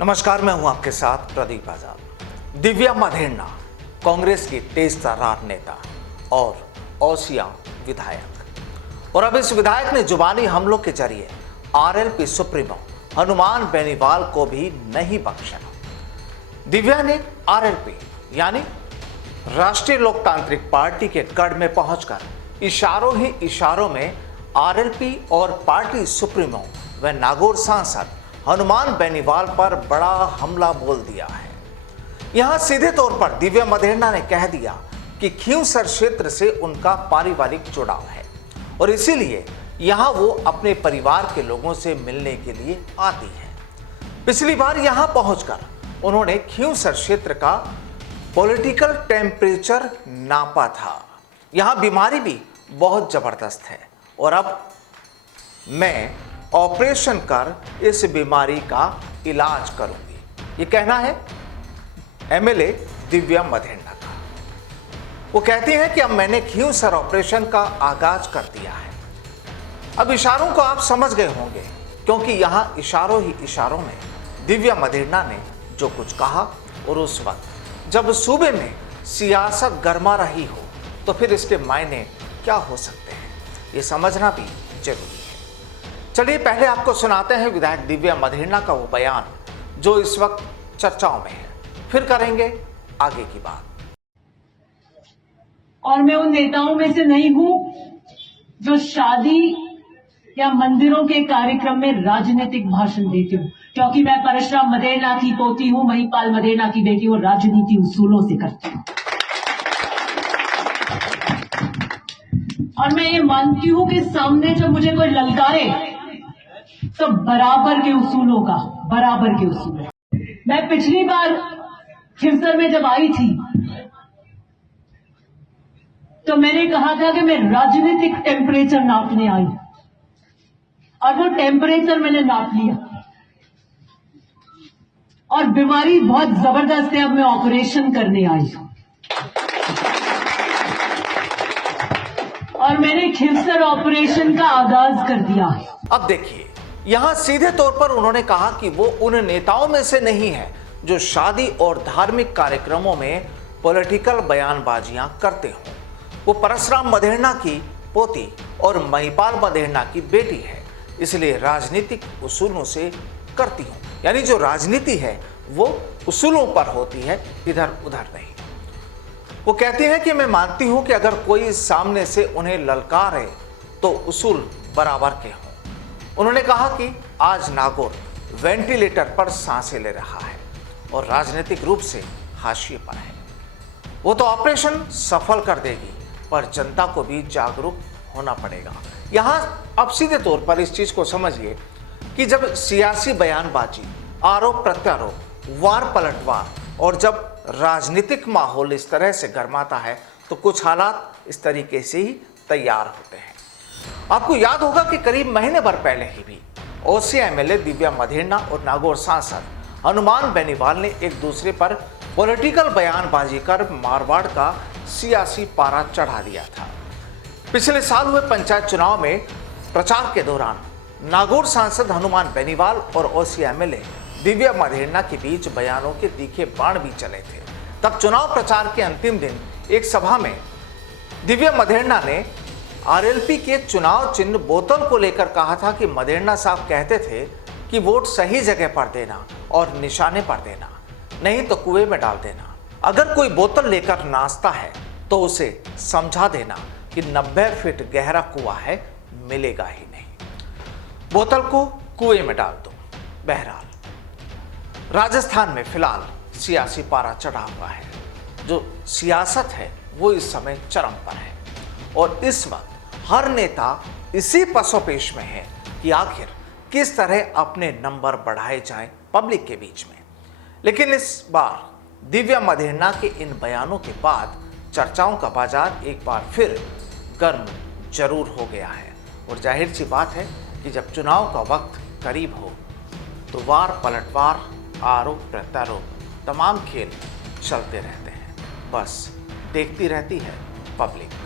नमस्कार, मैं हूं आपके साथ प्रदीप आजाद। दिव्या मधेरना कांग्रेस की तेज तर्रार नेता और ओसियां विधायक, और अब इस विधायक ने जुबानी हमलों के जरिए आरएलपी सुप्रीमो हनुमान बेनीवाल को भी नहीं बख्शा। दिव्या ने आरएलपी यानी राष्ट्रीय लोकतांत्रिक पार्टी के गढ़ में पहुंचकर इशारों ही इशारों में आरएलपी और पार्टी सुप्रीमो व नागौर सांसद हनुमान बेनीवाल पर बड़ा हमला बोल दिया है। यहां सीधे तौर पर दिव्या मधेरना ने कह दिया कि खींवसर क्षेत्र से उनका पारिवारिक जुड़ाव है और इसीलिए यहां वो अपने परिवार के लोगों से मिलने के लिए आती है। पिछली बार यहां पहुंचकर उन्होंने खींवसर क्षेत्र का पॉलिटिकल टेम्परेचर नापा था। यहां बीमारी भी बहुत जबरदस्त है और अब मैं ऑपरेशन कर इस बीमारी का इलाज करूंगी, ये कहना है एमएलए दिव्या मधेरना का। वो कहती हैं कि अब मैंने खींवसर ऑपरेशन का आगाज कर दिया है। अब इशारों को आप समझ गए होंगे, क्योंकि यहां इशारों ही इशारों में दिव्या मधेरना ने जो कुछ कहा, और उस वक्त जब सूबे में सियासत गर्मा रही हो तो फिर इसके मायने क्या हो सकते हैं, ये समझना भी जरूरी है। चलिए पहले आपको सुनाते हैं विधायक दिव्या मधेरना का वो बयान जो इस वक्त चर्चाओं में है, फिर करेंगे आगे की बात। और मैं उन नेताओं में से नहीं हूं जो शादी या मंदिरों के कार्यक्रम में राजनीतिक भाषण देती हूं, क्योंकि मैं परशुराम मधेरना की पोती हूं, महिपाल मधेरना की बेटी हूं, राजनीति उसूलों से करती हूं। और मैं ये मानती हूं कि सामने जब मुझे कोई ललकारे तो बराबर के उसूलों का, बराबर के उसूल। मैं पिछली बार खींवसर में जब आई थी तो मैंने कहा था कि मैं राजनीतिक टेम्परेचर नापने आई, और वो टेम्परेचर मैंने नाप लिया और बीमारी बहुत जबरदस्त है। अब मैं ऑपरेशन करने आई और मैंने खींवसर ऑपरेशन का आगाज कर दिया है। अब देखिए, यहां सीधे तौर पर उन्होंने कहा कि वो उन नेताओं में से नहीं है जो शादी और धार्मिक कार्यक्रमों में पॉलिटिकल बयानबाजियां करते हों। वो परशुराम मधेरना की पोती और महिपाल मधेरना की बेटी है, इसलिए राजनीतिक उसूलों से करती हूं। यानी जो राजनीति है वो उसूलों पर होती है, इधर उधर नहीं। वो कहती है कि मैं मानती हूं कि अगर कोई सामने से उन्हें ललकारे तो उसूल बराबर के हों। उन्होंने कहा कि आज नागौर वेंटिलेटर पर सांसें ले रहा है और राजनीतिक रूप से हाशिए पर है। वो तो ऑपरेशन सफल कर देगी, पर जनता को भी जागरूक होना पड़ेगा। यहां अब सीधे तौर पर इस चीज को समझिए कि जब सियासी बयानबाजी, आरोप प्रत्यारोप, वार पलटवार और जब राजनीतिक माहौल इस तरह से गर्माता है तो कुछ हालात इस तरीके से ही तैयार होते हैं। आपको याद होगा कि करीब महीने भर पहले ही भी ओसियां एमएलए दिव्या मधेरना और नागौर सांसद हनुमान बेनीवाल ने एक दूसरे पर पॉलिटिकल बयानबाजी कर मारवाड़ का सियासी पारा चढ़ा दिया था। पिछले साल हुए पंचायत चुनाव में प्रचार के दौरान नागौर सांसद हनुमान बेनीवाल और ओसियां एमएलए दिव्या मधेरना के बीच बयानों के तीखे बाण भी चले थे। तब चुनाव प्रचार के अंतिम दिन एक सभा में दिव्या मधेरना ने आरएलपी के चुनाव चिन्ह बोतल को लेकर कहा था कि मधेरना साहब कहते थे कि वोट सही जगह पर देना और निशाने पर देना, नहीं तो कुएं में डाल देना। अगर कोई बोतल लेकर नाचता है तो उसे समझा देना कि 90 फीट गहरा कुआं है, मिलेगा ही नहीं, बोतल को कुएं में डाल दो। बहरहाल राजस्थान में फिलहाल सियासी पारा चढ़ा हुआ है। जो सियासत है वो इस समय चरम पर है और इस वक्त हर नेता इसी पसोपेश में है कि आखिर किस तरह अपने नंबर बढ़ाए जाएं पब्लिक के बीच में। लेकिन इस बार दिव्या मधेरना के इन बयानों के बाद चर्चाओं का बाजार एक बार फिर गर्म जरूर हो गया है और जाहिर सी बात है कि जब चुनाव का वक्त करीब हो तो वार पलटवार, आरोप प्रत्यारोप, तमाम खेल चलते रहते हैं। बस देखती रहती है पब्लिक।